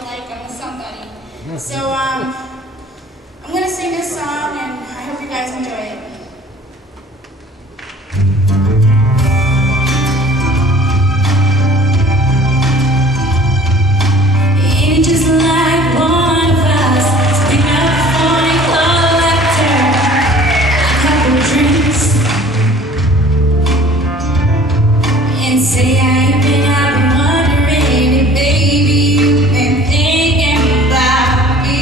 feel like I'm somebody. So I'm going to sing this song, and I hope you guys enjoy it. Ain't just like one of us, pick up a phone and collector, a couple drinks, and say I've been wondering if baby you've been thinking about me.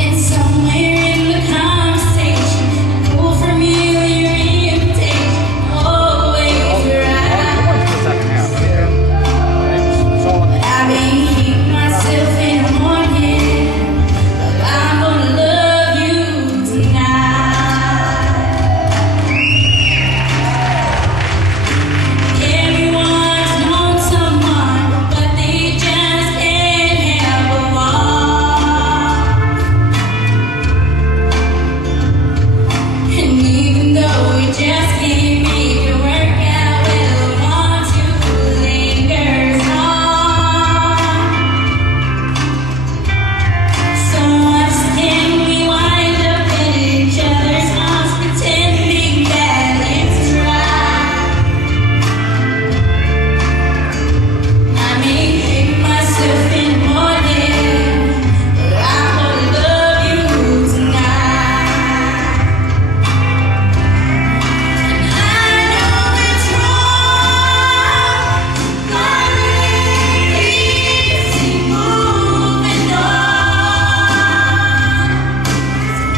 And somewhere in the conversation, pull from you your invitation, always right. I've been keeping myself in the morning, but I'm gonna love you tonight. Everyone's known someone, but they just can't have a walk. And even though we just can't make it work out, we'll want to linger on. So much can we wind up in each other's arms, pretending that it's right. I may hate myself in the morning, but I'm gonna love you tonight. And I know it's wrong, but it's moving on.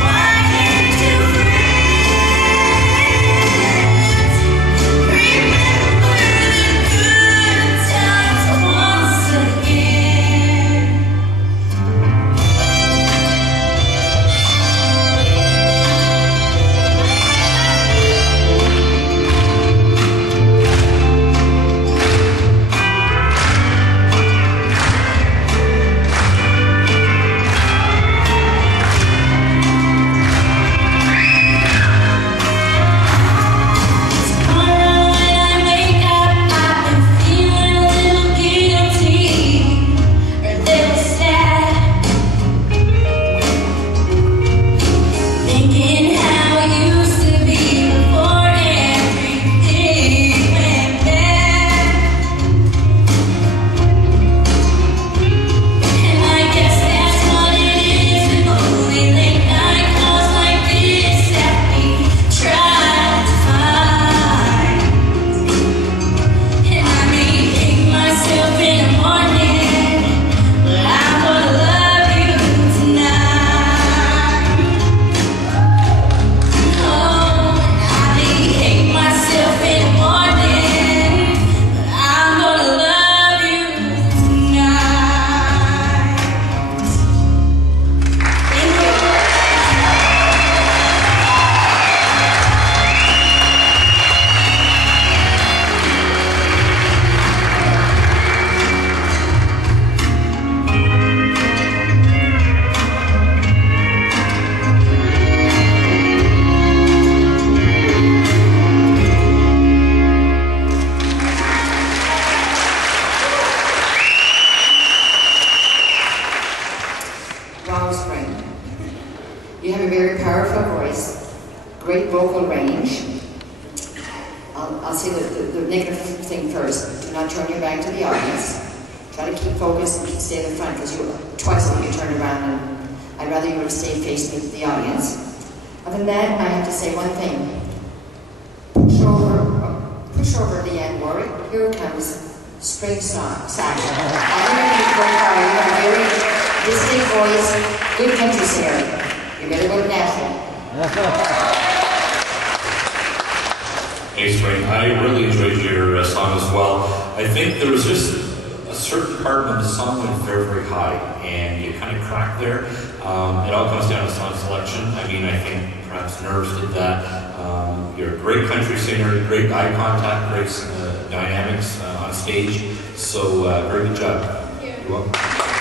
Why can't you remember the good times once again? Tomorrow when I wake up, I've been feeling a little guilty or a little sad, thinking how it used to be before everything went bad. And I guess that's what it is with only late night calls like this that we try to find. And I may hate myself in the morning, but I'm gonna love you tonight. Oh, and I may hate myself in the morning, but I'm gonna love you tonight. Thank you. Wow, Spring. You have a very powerful voice, great vocal range. I'll say the negative thing first. Do not turn your back to the audience. Try to keep focused and stay in the front, because twice you turn around, and I'd rather you would have stayed facing the audience. Other than that, I have to say one thing. Push over Leanne Warwick. Here comes Spring Sack. I think you have a very distinct voice, good country singer. You better go to Nashville. Hey Spring, I really enjoyed your song as well. I think there was just a certain part when the song went very, very high, and you kind of cracked there. It all comes down to song selection. I mean, I think perhaps nerves did that. You're a great country singer, great eye contact, great dynamics on stage. So, very good job. Thank you. You're welcome.